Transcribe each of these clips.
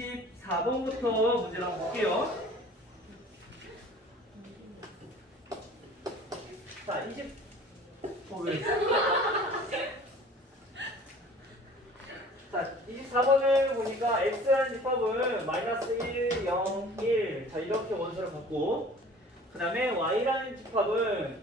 24번부터 문제를 한번 볼게요. 자, 왜? 자, 24번을 보니까 x라는 집합은 마이너스 1, 0, 1. 자, 이렇게 원소를 갖고, 그 다음에 y라는 집합은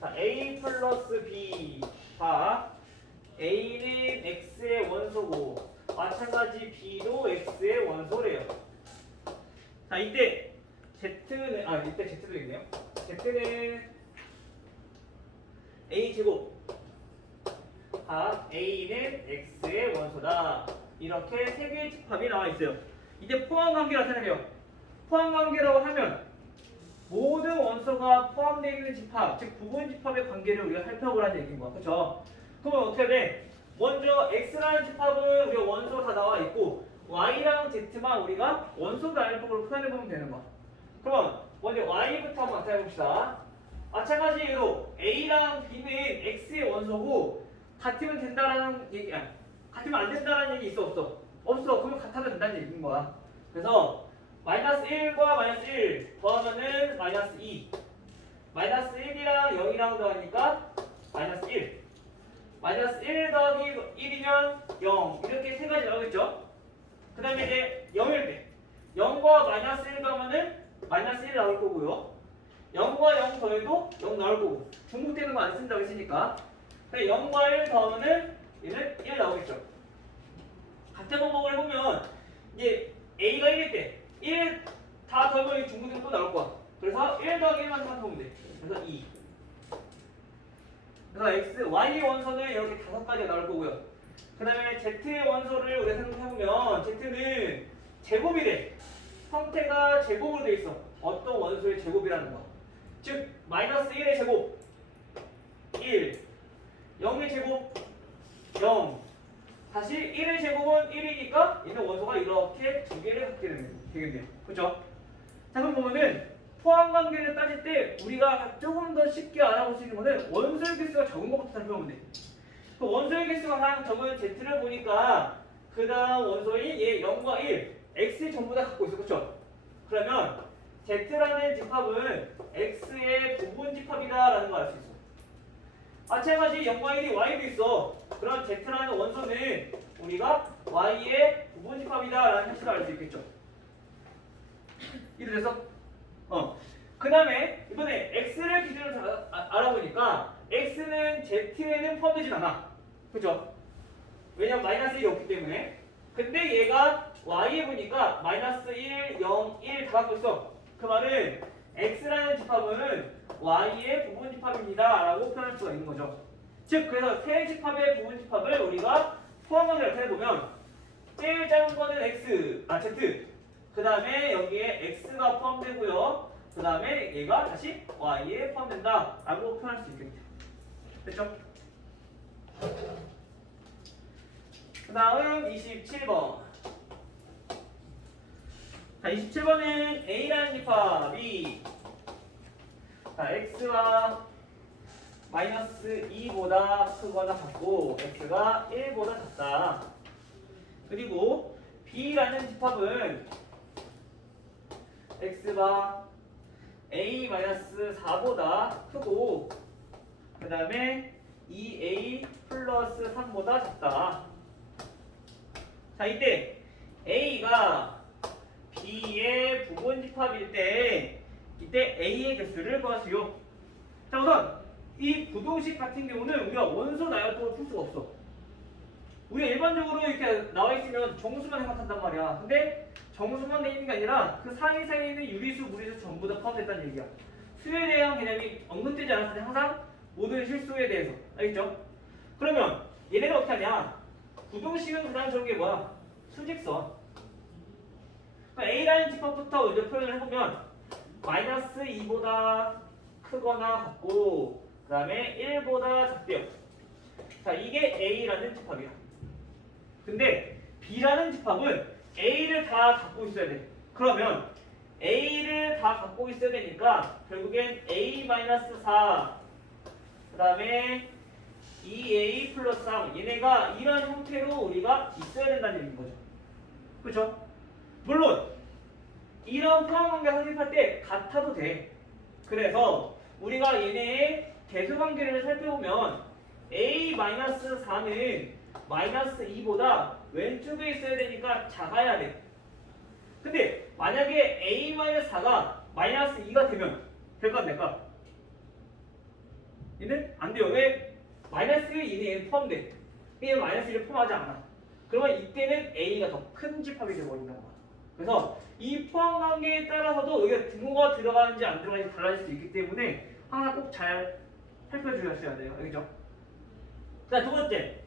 자, a 플러스 b가 a는 x의 원소고, 마찬가지 b도 x의 원소래요. 자, 이때 z는, 이때 z도 있네요. z는 a 제곱 a는 x의 원소다. 이렇게 세 개의 집합이 나와 있어요. 이제 포함 관계를 나타내요. 포함 관계라고 하면 모든 원소가 포함되어 있는 집합, 즉 부분 집합의 관계를 우리가 살펴보라는 얘기인 거야. 그렇죠? 그러면 어떻게 돼? 먼저 x라는 집합은 우리가 원소 다 나와 있고 y랑 z만 우리가 원소 단위법으로 표현해 보면 되는 거야. 그럼 먼저 y부터 한번 나타내 봅시다. 마찬가지로 a랑 b는 x의 원소고 같으면 된다라는 얘기, 같으면 안 된다라는 얘기 있어 없어? 없어. 그러면 같아도 된다는 얘기인 거야. 그래서 마이너스 1과 마이너스 1 더하면은 마이너스 2, 마이너스 1이랑 0이랑 더하니까 마이너스 1, 마이너스 1 더하기 1이면 0, 이렇게 세 가지 나오겠죠? 그 다음에 이제 0일 때 0과 마이너스 1 더하면은 마이너스 1 나올 거고요, 0과 0 더해도 0 나올 거고, 중복되는 거 안 쓴다고 했으니까 0과 1 더하면은 얘는 1 나오겠죠. 같은 방법을 해보면 이제 a가 1일 때 1 다 더하면 중복되는 거 또 나올 거야. 그래서 1 더하기 1만 생각하면 돼. 그래서 2. 그래서 x, y 원소는 이렇게 5가지가 나올 거고요. 그 다음에 z의 원소를 우리가 생각해보면 z는 제곱이래. 형태가 제곱으로 되어 있어. 어떤 원소의 제곱이라는 거야. 즉 마이너스 1의 제곱 1, 0의 제곱 0, 다시 1의 제곱은 1이니까 있는 원소가 이렇게 두 개를 갖게 되겠네요. 그렇죠? 자, 그럼 보면은 포함 관계를 따질 때 우리가 조금 더 쉽게 알아볼 수 있는 거는 원소의 개수가 적은 것부터 살펴보면 돼. 그 원소의 개수가 가장 적은 z를 보니까 그 다음 원소인 얘 0과 1, x 전부 다 갖고 있어. 그렇죠? 그러면 z라는 집합은 x의 부분 집합이다라는 걸 알 수 있어. 마찬가지 0과 1이 y도 있어. 그럼 z라는 원소는 우리가 y의 부분 집합이다라는 사실을 알 수 있겠죠. 이래서 그 다음에 이번에 x를 기준으로 알아보니까 x는 z에는 포함되진 않아. 그죠? 왜냐면 마이너스 1이 없기 때문에. 근데 얘가 y에 보니까 마이너스 1, 0, 1 다 갖고 있어. 그 말은 x라는 집합은 y의 부분 집합입니다 라고 표현할 수가 있는 거죠. 즉 그래서 세 집합의 부분 집합을 우리가 포함관계를 나타내보면 제일 작은 거는 z, 그 다음에 여기에 x가 포함되고요, 그 다음에 얘가 다시 y에 포함된다 라고 표현할 수 있겠죠. 됐죠? 그 다음 27번. 자, 27번은 a라는 집합이 x와 마이너스 2보다 크거나 같고 x가 1보다 작다. 그리고 b라는 집합은 x가 a-4보다 크고 그 다음에 2a 플러스 3보다 작다. 자, 이때 a가 b의 부분 집합일 때 이때 a의 개수를 구하시오. 자, 우선 이 부동식 같은 경우는 우리가 원소 나열법을 풀 수가 없어. 우리가 일반적으로 이렇게 나와 있으면 정수만 생각한단 말이야. 근데 정수만 돼 있는 게 아니라 그 사이사이에 있는 유리수, 무리수 전부 다 포함됐다는 얘기야. 수에 대한 개념이 언급되지 않았을 때 항상 모든 실수에 대해서. 알겠죠? 그러면 얘네가 어떻게 하냐? 부동식은 그다음 저게 뭐야? 수직선. 그러니까 a라는 집합부터 먼저 표현을 해보면 마이너스 2보다 크거나 같고 그 다음에 1보다 작대요. 자, 이게 a라는 집합이야. 근데 b라는 집합은 a를 다 갖고 있어야 돼. 그러면 a를 다 갖고 있어야 되니까 결국엔 a-4 그 다음에 2a 플러스 3 얘네가 이런 형태로 우리가 있어야 된다는 얘기인 거죠. 그렇죠? 물론 이런 포함관계 성립할 때 같아도 돼. 그래서 우리가 얘네의 대수관계를 살펴보면 A-4는 -2보다 왼쪽에 있어야 되니까 작아야 돼. 근데 만약에 A-4가 -2가 되면 될까 안 될까? 얘는 안 돼요. 왜? -1이 얘는 포함돼. 얘는 -1을 포함하지 않아. 그러면 이때는 A가 더 큰 집합이 되어버린다는 거야. 그래서 이 포함 관계에 따라서도 여기가 등호가 들어가는지 안 들어가는지 달라질 수 있기 때문에 항상 꼭 잘 살펴주셔야 돼요. 알겠죠? 자, 두 번째.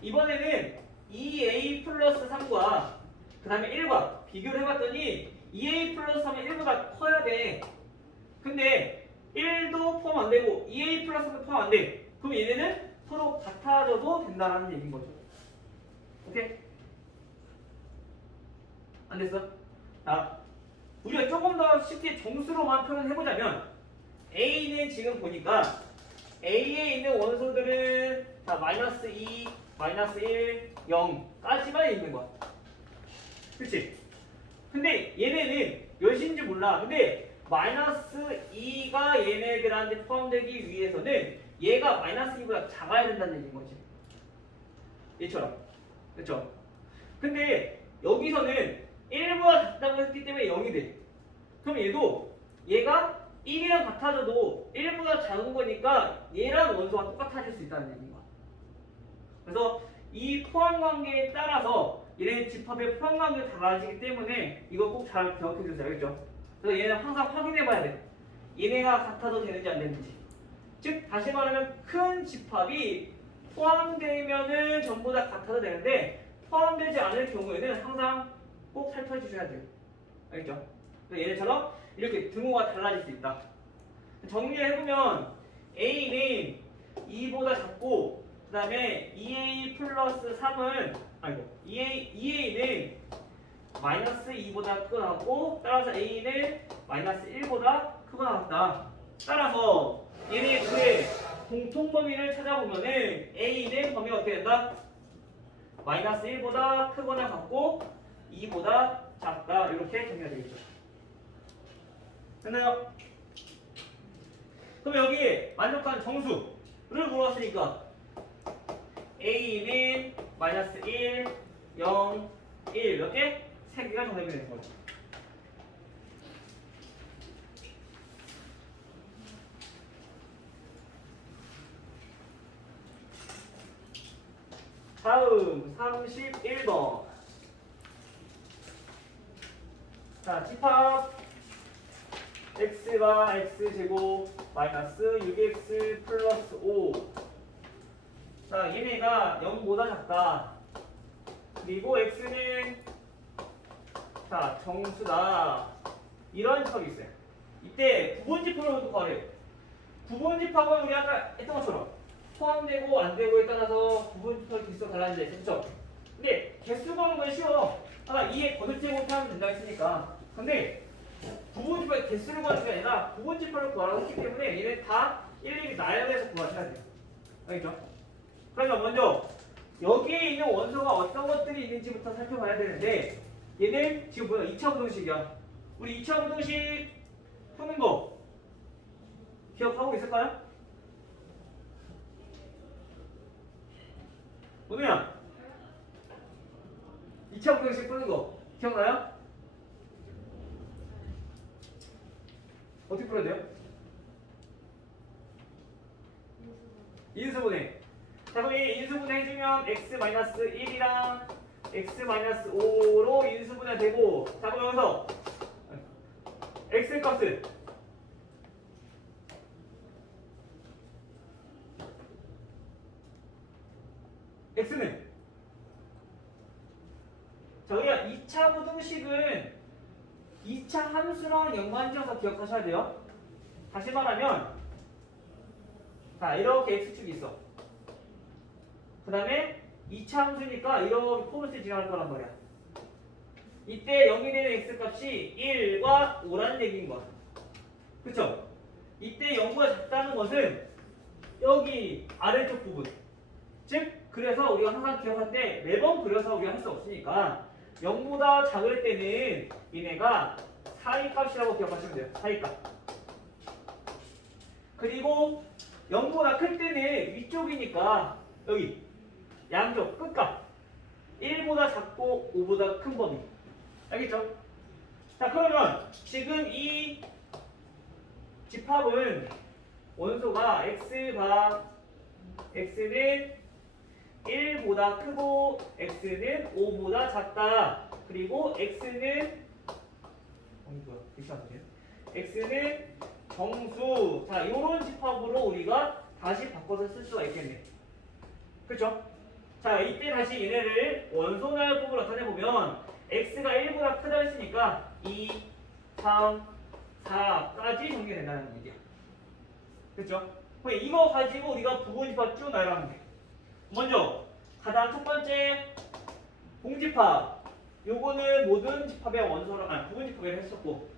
이번에는 2A 플러스 3과 그 다음에 1과 비교를 해봤더니 2A 플러스 3은 1보다 커야 돼. 근데 1도 포함 안 되고 2A 플러스 3도 포함 안 돼. 그럼 얘네는 서로 같아져도 된다는 얘기인 거죠. 오케이? 안 됐어? 자, 우리가 조금 더 쉽게 정수로만 표현해보자면 A는 지금 보니까 A에 있는 원소들은 다 -2, -1, 0까지만 있는 거야. 그치? 근데 얘네는 몇인지 몰라. 근데 -2가 얘네들한테 포함되기 위해서는 얘가 -2보다 작아야 된다는 얘기인 거지. 얘처럼. 그쵸? 근데 여기서는 1보다 작다고 했기 때문에 0이 돼. 그럼 얘가 1이랑 같아져도 1보다 작은 거니까 얘랑 원소가 똑같아질 수 있다는 얘기인 거야. 그래서 이 포함 관계에 따라서 얘네 집합의 포함 관계가 달라지기 때문에 이거 꼭 잘 기억해 주세요. 알겠죠? 그래서 얘는 항상 확인해 봐야 돼. 얘네가 같아도 되는지 안 되는지. 즉 다시 말하면 큰 집합이 포함되면은 전부 다 같아도 되는데 포함되지 않을 경우에는 항상 꼭 살펴주셔야 돼요. 알겠죠? 그래서 얘네처럼 이렇게 등호가 달라질 수 있다. 정리를 해보면 A는 2보다 작고 그 다음에 2A 플러스 3은 아이고 2A는 -2보다 크거나 같고 따라서 A는 -1보다 크거나 같다. 따라서 얘네 둘의 공통 범위를 찾아보면은 A는 범위가 어떻게 된다? -1보다 크거나 같고 2보다 작다. 이렇게 정리가 되겠죠. 됐나요? 그럼 여기 만족한 정수를 물었으니까 A는 -1, 0, 1 몇 개? 3개가 정답이 되는 거죠. 다음 31번. 자, 집합 x가 x제곱 마이너스 6x 플러스 5. 자, 얘네가 0보다 작다. 그리고 x는 자 정수다. 이런 집합이 있어요. 이때 구분집합을 구하래요. 구분집합은 우리 아까 했던 것처럼 포함되고 안 되고에 따라서 구분집합의 개수가 달라진다 했죠. 근데 개수 구하는 건 쉬워. 아까 2에 거듭제곱 하면 된다 했으니까. 근데 구분집합의 개수를 구하는 게 아니라 구분집합을 구하라고 했기 때문에 얘는 다 일일이 나열해서 구하셔야 돼요. 알겠죠? 그러면 먼저 여기에 있는 원소가 어떤 것들이 있는지부터 살펴봐야 되는데 얘는 지금 뭐야? 2차 부등식이야. 우리 2차 부등식 푸는 거 기억하고 있을까요? 오늘야 2차 부등식 푸는 거 기억나요? 어떻게 풀어야 돼요? 인수분해. 자, 그럼 이 인수분해 해주면 x-1이랑 x-5로 인수분해 되고, 자, 그럼 여기서 x 값은 x는 저희가 2차 부등식은 2차 함수랑 연관지어서 기억하셔야 돼요. 다시 말하면 자, 이렇게 x축이 있어. 그 다음에 2차 함수니까 이런 포물선을 지나갈 거란 말이야. 이때 0이 되는 x값이 1과 5라는 얘기인 거야. 그쵸? 이때 0보다 작다는 것은 여기 아래쪽 부분. 즉 그래서 우리가 항상 기억할 때 매번 그려서 우리가 할 수 없으니까 0보다 작을 때는 얘네가 사이값이라고 기억하시면 돼요. 사이값. 그리고 0보다 클 때는 위쪽이니까 여기 양쪽 끝값 1보다 작고 5보다 큰 범위. 알겠죠? 자, 그러면 지금 이 집합은 원소가 x는 1보다 크고 x는 5보다 작다. 그리고 x는 x는 정수. 자, 이런 집합으로 우리가 다시 바꿔서 쓸 수가 있겠네. 그렇죠? 자, 이때 다시 얘네를 원소나열법으로 나타내보면 x가 1보다 크다 했으니까 2, 3, 4까지 전개된다는 얘기야. 그렇죠? 그럼 이거 가지고 우리가 부분집합 쭉 나열하면 돼. 먼저 가장 첫 번째 공집합. 요거는 모든 집합의 원소를 부분집합을 했었고,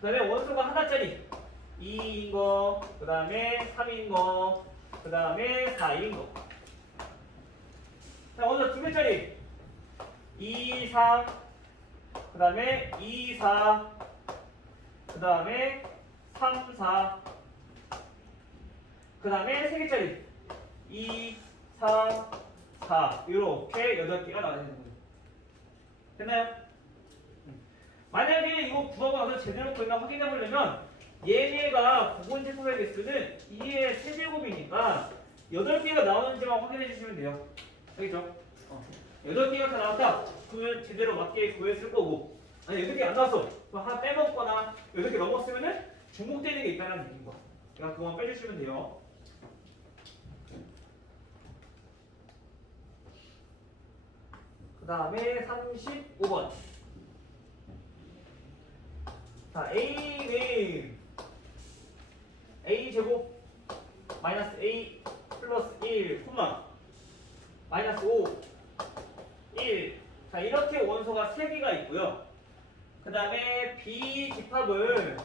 그 다음에 원소가 하나짜리 2인 거, 그 다음에 3인 거, 그 다음에 4인 거. 자, 원소 두 개짜리 2, 3, 그 다음에 2, 4, 그 다음에 3, 4, 그 다음에 세 개짜리 2, 3, 4 이렇게 8개가 나와야 되는 거예요. 됐나요? 만약에 이거 구하고 나서 제대로 보이나 확인해 보려면 얘네가 부분집합의 개수는 2의 세제곱이니까 8개가 나오는지만 확인해 주시면 돼요. 알겠죠? 8개가 다 나왔다. 그러면 제대로 맞게 구했을 거고, 아니 8개 안 나왔어. 그럼 하나 빼먹거나 8개 넘었으면은 중복되는 게 있다는 얘기인 거야. 그러니까 그거만 빼주시면 돼요. 그 다음에 35번. 자, A는 A제곱 마이너스 A 플러스 1, 마이너스 5, 1. 자, 이렇게 원소가 3개가 있고요. 그 다음에 B 집합은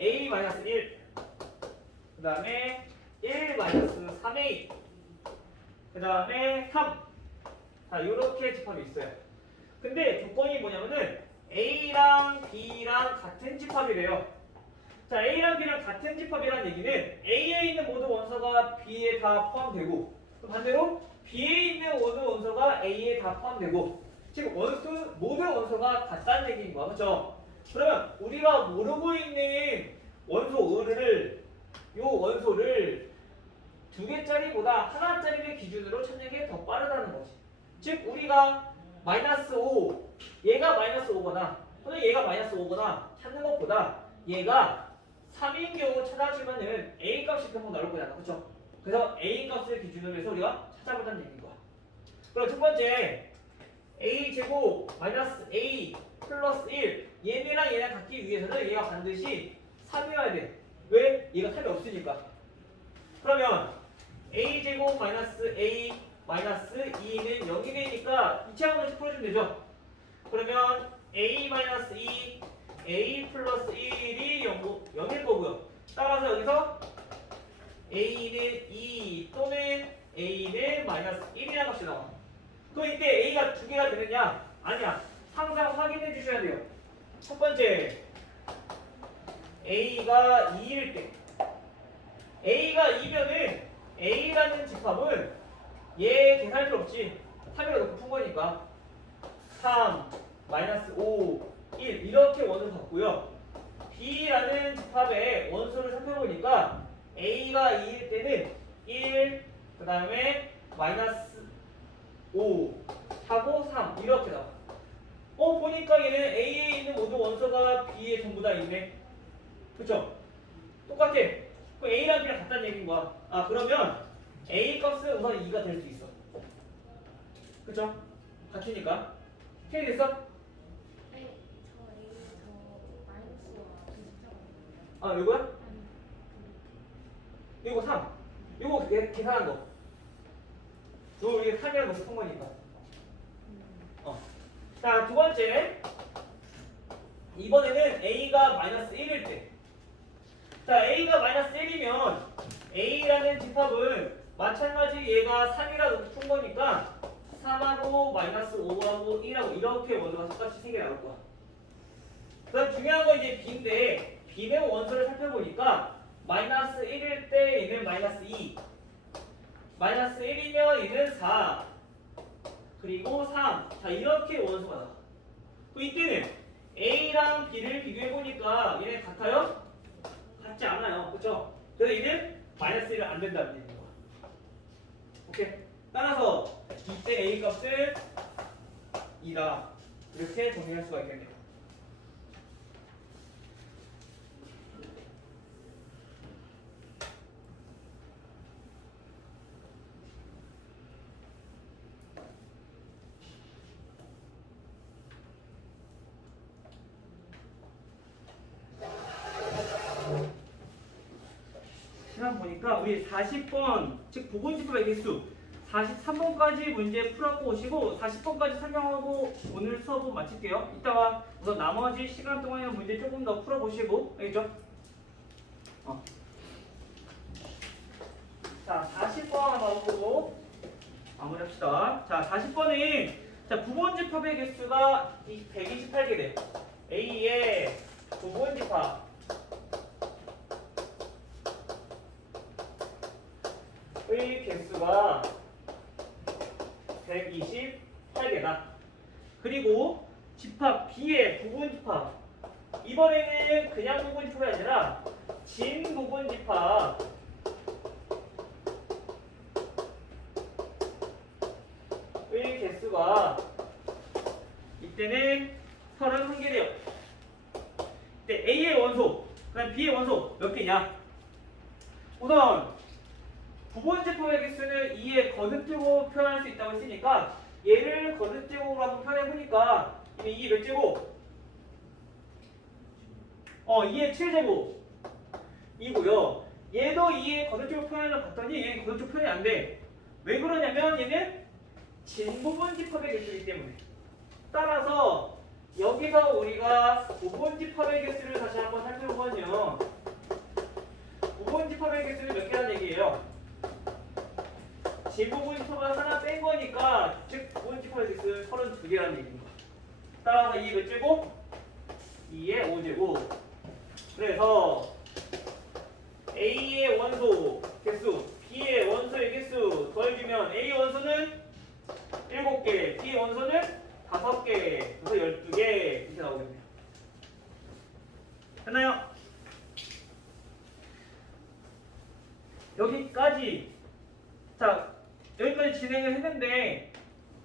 A 마이너스 1, 그 다음에 1 마이너스 3A, 그 다음에 3. 자, 이렇게 집합이 있어요. 근데 조건이 뭐냐면은 A랑 B랑 같은 집합이래요. 자, A랑 B랑 같은 집합이라는 얘기는 A에 있는 모든 원소가 B에 다 포함되고, 또 반대로 B에 있는 모든 원소가 A에 다 포함되고, 즉 모든 원소가 같다는 얘기인 거야. 그렇죠? 그러면 우리가 모르고 있는 원소 을을 요 원소를 2개짜리보다 하나짜리를 기준으로 찾는 게 더 빠르다는 거지. 즉 우리가 마이너스 5, 얘가 마이너스 5거나 또는 얘가 마이너스 5거나 찾는 것보다 얘가 3인 경우 찾아주면은 A 값이 금방 나올 거잖아. 그렇죠? 그래서 A 값을 기준으로 해서 우리가 찾아보자는 얘기인 거야. 그럼 첫 번째 A 제곱 마이너스 A 플러스 1, 얘네랑 얘랑 같기 위해서는 얘가 반드시 3이어야 돼. 왜? 얘가 3이 없으니까. 그러면 A 제곱 마이너스 A 마이너스 2는 0이 되니까 이차 한번씩 풀어주면 되죠. 그러면 A 마이너스 2, A 플러스 1이 0일 거고요. 따라서 여기서 A는 2 또는 A는 마이너스 1이라는 값이 나와. 그럼 이때 A가 2개가 되느냐? 아니야. 항상 확인해 주셔야 돼요. 첫 번째 A가 2일 때, A가 2면은 A라는 집합은 얘 계산할 필요 없지. 3이라 놓고 푼 거니까 3, 마이너스 5, 1 이렇게 원을 갖고요. B라는 집합의 원소를 살펴보니까 A가 2일 때는 1, 그 다음에 마이너스 5 하고 3 이렇게 나와. 보니까 얘는 A에 있는 모든 원소가 B에 전부 다 있네. 그쵸? 똑같아. 그럼 A랑 B랑 같다는 얘기인 거야. 그러면 A 값은 우선 2가 될 수 있어. 그쵸? 같으니까. 오케이 됐어? 네, 저 A 저 마이너스와 비슷하거든요. 요거야? 아니, 요거 3. 요거 계산한 거. 요거 우리 3이랑 넣고 푼 거니까. 자, 두 번째. 이번에는 A가 마이너스 1일 때. 자, A가 마이너스 1이면 A라는 집합은 마찬가지 얘가 3이라 놓고 푼 거니까 3 3하고 마이너스 5하고 1하고 이렇게 원소가 똑같이 3개 나올 거야. 그다음 중요한 건 이제 B인데 B는 원소를 살펴보니까 마이너스 1일 때 얘는 마이너스 2, 마이너스 1이면 얘는 4, 그리고 3. 자 이렇게 원소가 나와. 그 이때는 A랑 B를 비교해보니까 얘네 같아요? 같지 않아요. 그쵸? 그래서 얘는 마이너스 1은 안 된다는 얘기인 거야. 오케이? 따라서 이때 A 값은 2다. 이렇게 정리할 수가 있겠네요. 시간 보니까 우리 40번, 즉 부분집합의 개수 43번까지 문제 풀어갖고 오시고 40번까지 설명하고 오늘 수업은 마칠게요. 이따가 우선 나머지 시간 동안에 문제 조금 더 풀어보시고 알겠죠? 자 40번 한번 보고 마무리합시다. 자 40번은 자 부분집합의 개수가 128개 돼요. A의 부분집합 의 개수가 128개다. 그리고 집합 B의 부분집합 이번에는 그냥 부분집합이 아니라 진 부분집합의 개수가 이때는 31개래요. 이때 A의 원소, 그다음 B의 원소 몇 개냐? 우선 부분집합의 개수는 2의 거듭제곱으로 표현할 수 있다고 했으니까 얘를 거듭제곱으로 한번 표현해보니까 이게 2의 몇 제곱? 2의 7제곱이고요. 얘도 2의 거듭제곱 표현을 봤더니 얘는 거듭제곱 표현이 안 돼. 왜 그러냐면 얘는 진부분집합의 개수이기 때문에. 따라서 여기서 우리가 부분집합의 개수를 다시 한번 살펴보면요. 부분집합의 개수는 몇 개라는 얘기예요? 진부분집합을 하나 뺀 거니까 즉 부분집합의 개수는 32개라는 얘기입니다. 따라서 2의 몇 제곱? 2의 5제곱. 그래서 A의 원소 개수, B의 원소의 개수 더해주면 A 원소는 7개, B 원소는 5개, 그래서 12개 이렇게 나오겠네요. 됐나요? 여기까지. 자, 여기까지 진행을 했는데